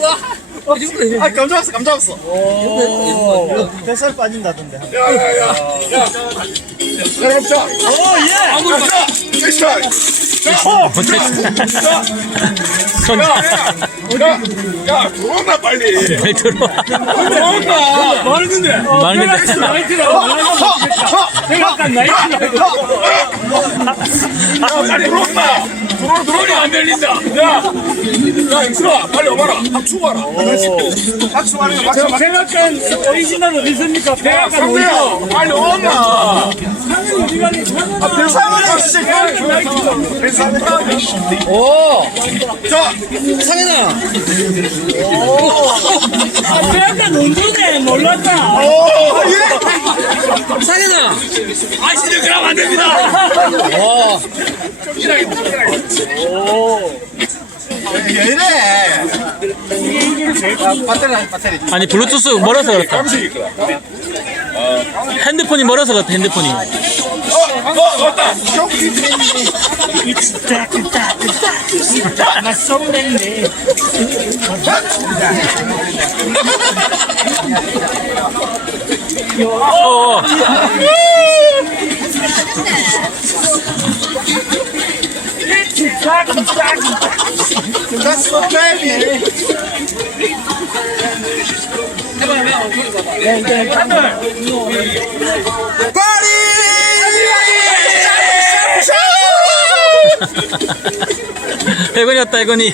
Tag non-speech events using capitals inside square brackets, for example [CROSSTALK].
와. 아, 감 잡았어. 감 잡았어. 뱃살 빠진다던데. 야, 응. 야, 야, 야. 야. 자 오, 예. 아무리 봐. 됐어. 어, 버텼어. 손. 야, 야, 야, 야, 야. 야. 야. 야 들어온다, 빨리. 왜 들어와? 들어온다. 마르는데. 마르는데. 나이트라고. 나이트라고. 생각한 나이트라고. 아, 빨리 들어온다. 들어온다. 안 들린다. 야, 야, 엑스아 빨리 와봐라. 합주 와라. 합주 와라. 생각한 오리지널 어디 니까 대학가 빨리 와봐. 상현아 진짜 상현아 오자 상현아 오 상현아 논두네 몰랐다 오예 아, 신들 그럼 안 됩니다. 와. 오. 얘네. 아니 블루투스 멀어서 그렇다. 핸드폰이 멀어서 그렇 핸드폰이. [LAUGHS] 어, 어, [LAUGHS] [LAUGHS] 어, 어. [LAUGHS] dragon. That's for baby. ヘゴにあったヘゴに。